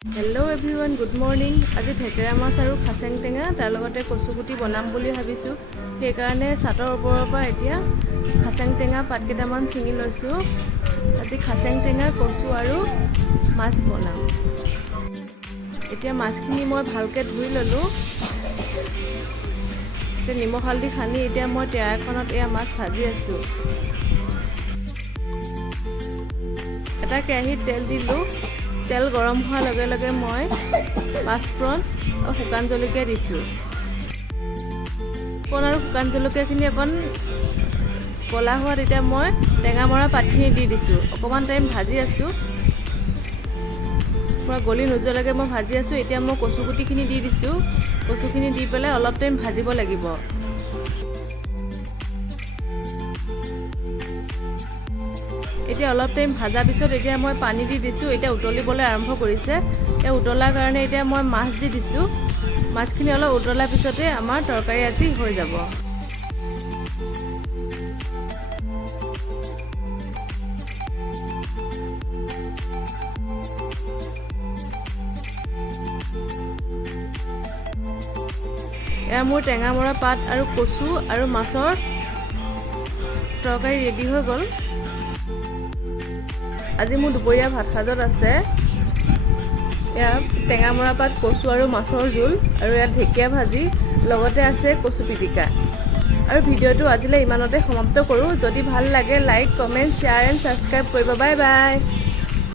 Hello' everyone, good morning. আজি থেকেৰা মাছ আৰু খাচেং টেঙা তাৰ লগতে কচুগুটি বনাম বুলি ভাবিছোঁ। সেইকাৰণে ছাদৰ ওপৰৰ পৰা এতিয়া খাচেং টেঙা পাত কেইটামান ছিঙি লৈছোঁ। আজি খাচেং টেঙা, কচু আৰু মাছ বনাম। এতিয়া মাছখিনি মই ভালকৈ ধুই ল'লোঁ। এতিয়া নিমখ হালধি সানি এতিয়া মই টেৰা এখনত এয়া মাছ ভাজি আছোঁ। এটা কেৰাহীত তেল দিলোঁ। তেল গৰম হোৱাৰ লগে লগে মই পাঁচফোৰণ আৰু শুকান জলকীয়া দিছোঁ। পাঁচফোৰণ আৰু শুকান জলকীয়াখিনি অকণ ক'লা হোৱাত এতিয়া মই টেঙা মৰা পাতখিনি দি দিছোঁ। অকণমান টাইম ভাজি আছোঁ, পূৰা গলি নোযোৱালৈকে মই ভাজি আছোঁ। এতিয়া মই কচুগুটিখিনি দি দিছোঁ। কচুখিনি দি পেলাই অলপ টাইম ভাজিব লাগিব। এতিয়া অলপ টাইম ভাজাৰ পিছত এতিয়া মই পানী দি দিছোঁ। এতিয়া উতলিবলৈ আৰম্ভ কৰিছে। এতিয়া উতলাৰ কাৰণে এতিয়া মই মাছ দি দিছোঁ। মাছখিনি অলপ উতলাৰ পিছতে আমাৰ তৰকাৰী আজি হৈ যাব। এয়া মোৰ টেঙা মৰা পাত আৰু কচু আৰু মাছৰ তৰকাৰী ৰেডি হৈ গ'ল। আজি মোৰ দুপৰীয়া ভাত সাজত আছে এয়া টেঙা মৰা পাত, কচু আৰু মাছৰ জোল, আৰু ইয়াত ঢেকীয়া ভাজি, লগতে আছে কচু পিটিকা। আৰু ভিডিঅ'টো আজিলৈ ইমানতে সমাপ্ত কৰোঁ। যদি ভাল লাগে like, comment, share and subscribe কৰিব। বাই বাই।